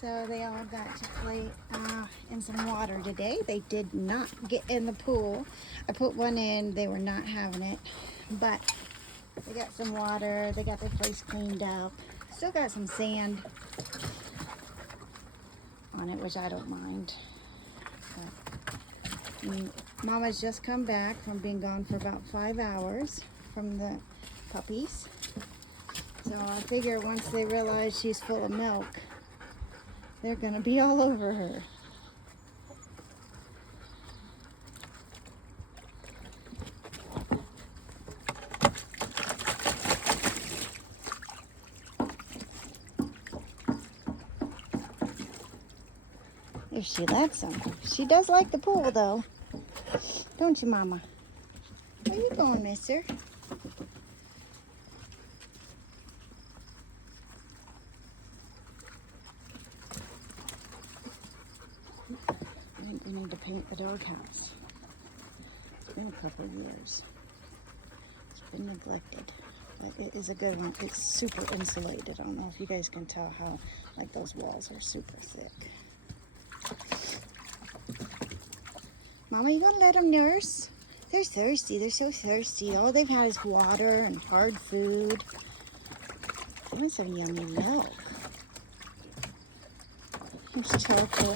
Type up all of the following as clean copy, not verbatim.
So they all got to play in some water today. They did not get in the pool. I put one in, they were not having it, but they got some water. They got their place cleaned up. Still got some sand on it, which I don't mind. But, Mama's just come back from being gone for about 5 hours from the puppies. So I figure once they realize she's full of milk, they're gonna be all over her. If she lets them. She does like the pool though. Don't you, Mama? Where you going, mister? I think we need to paint the doghouse. It's been a couple of years. It's been neglected, but it is a good one. It's super insulated. I don't know if you guys can tell how, like, those walls are super thick. Mama, you gonna let them nurse? They're thirsty. They're so thirsty. All they've had is water and hard food. They want some yummy milk. Here's Charcoal.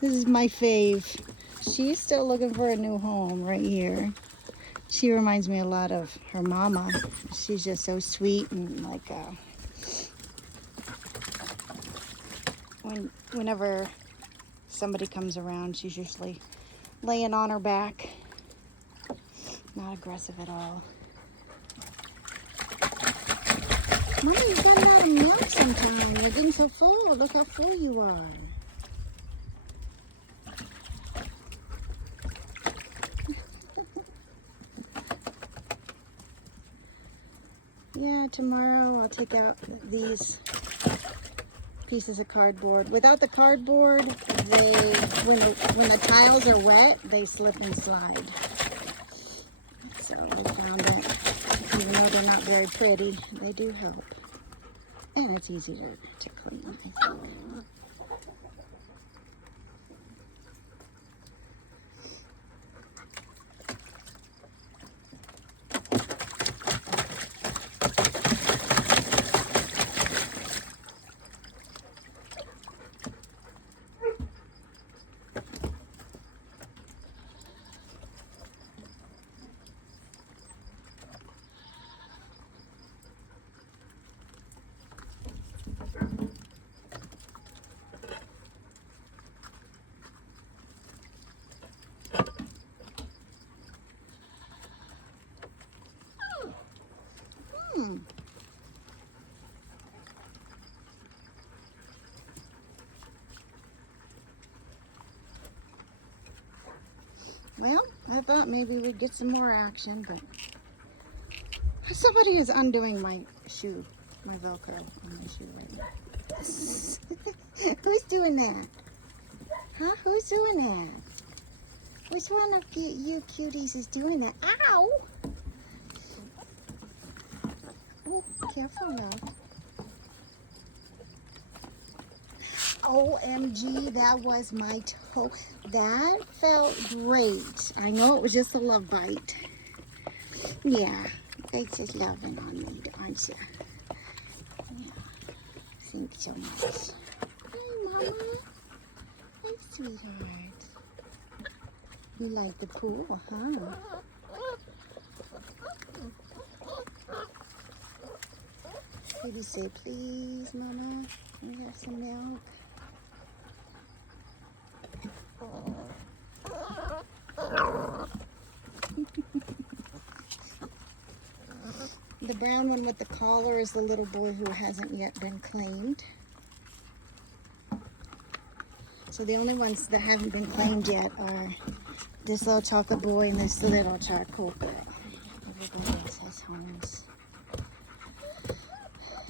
This is my fave. She's still looking for a new home right here. She reminds me a lot of her mama. She's just so sweet and like whenever somebody comes around, she's usually laying on her back. Not aggressive at all. Mommy, you gotta have milk sometime. You're getting so full. Look how full you are. Yeah, tomorrow I'll take out these pieces of cardboard. Without the cardboard, when the tiles are wet, they slip and slide. So we found that even though they're not very pretty, they do help. And it's easy to clean, I think. Well, I thought maybe we'd get some more action, but somebody is undoing my shoe, my Velcro on my shoe right now. Who's doing that? Huh? Who's doing that? Which one of you cuties is doing that? Ow! Oh, careful now. OMG, that was my toe. That felt great. I know it was just a love bite. Yeah, you guys just loving on me, aren't you? Yeah, thanks so much. Hey, Mama. Hey, sweetheart. You like the pool, huh? Did you say, please, Mama? Can we have some milk? The brown one with the collar is the little boy who hasn't yet been claimed. So the only ones that haven't been claimed yet are this little chocolate boy and this little charcoal girl. Everybody else has homes.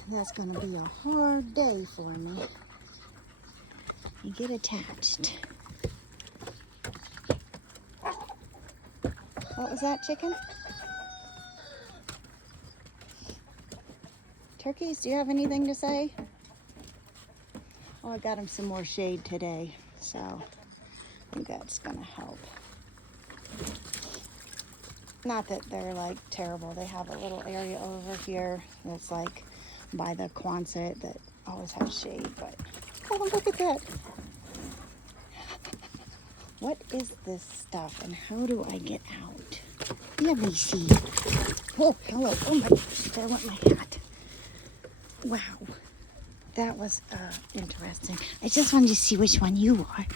That's gonna be a hard day for me. You get attached. What was that, chicken? Turkeys, do you have anything to say? Oh, I got him some more shade today, so I think that's gonna help. Not that they're like terrible. They have a little area over here that's like by the Quonset that always has shade, but oh, look at that. What is this stuff and how do I get out? Let me see. Oh, hello. Oh my gosh, there went my hat. Wow. That was interesting. I just wanted to see which one you are.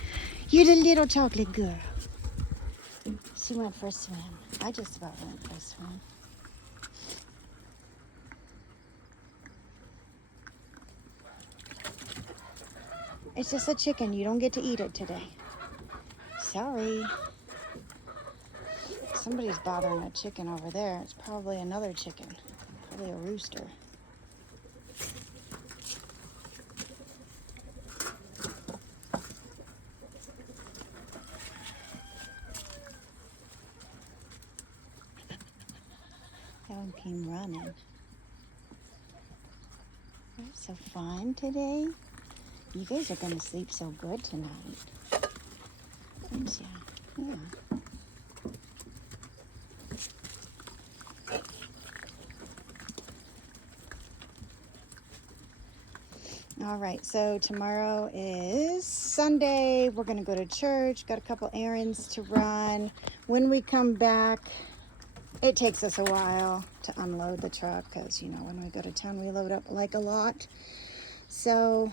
You're the little chocolate girl. She went for a swim. I just about went for a swim. It's just a chicken. You don't get to eat it today. Sorry. Somebody's bothering a chicken over there. It's probably another chicken. Probably a rooster. That one came running. That's so fun today. You guys are going to sleep so good tonight. Thanks, yeah. Yeah. All right, so tomorrow is Sunday. We're going to go to church. Got a couple errands to run. When we come back, it takes us a while to unload the truck because, you know, when we go to town, we load up like a lot. So,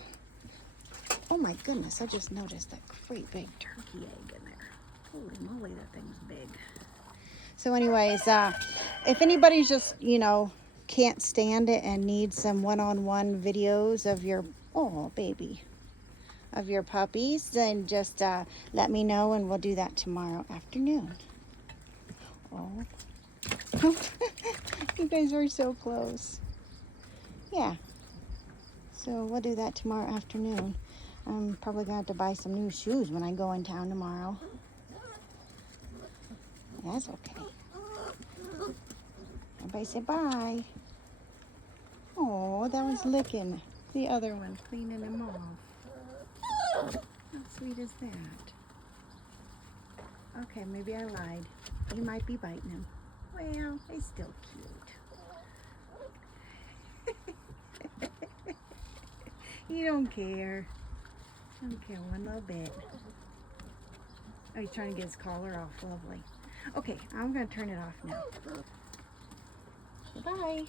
oh my goodness, I just noticed that great big turkey egg in there. Holy moly, that thing's big. So anyways, if anybody's just, you know, can't stand it and needs some one-on-one videos of your, oh baby, of your puppies, then just let me know and we'll do that tomorrow afternoon. Oh, you guys are so close. Yeah, so we'll do that tomorrow afternoon. I'm probably gonna have to buy some new shoes when I go in town tomorrow. That's okay. Everybody say bye. Oh, that one's licking the other one, cleaning him off. How sweet is that? Okay, maybe I lied. You might be biting him. Well, he's still cute. You don't care. I don't care one little bit. Oh, he's trying to get his collar off. Lovely. Okay, I'm going to turn it off now. Bye.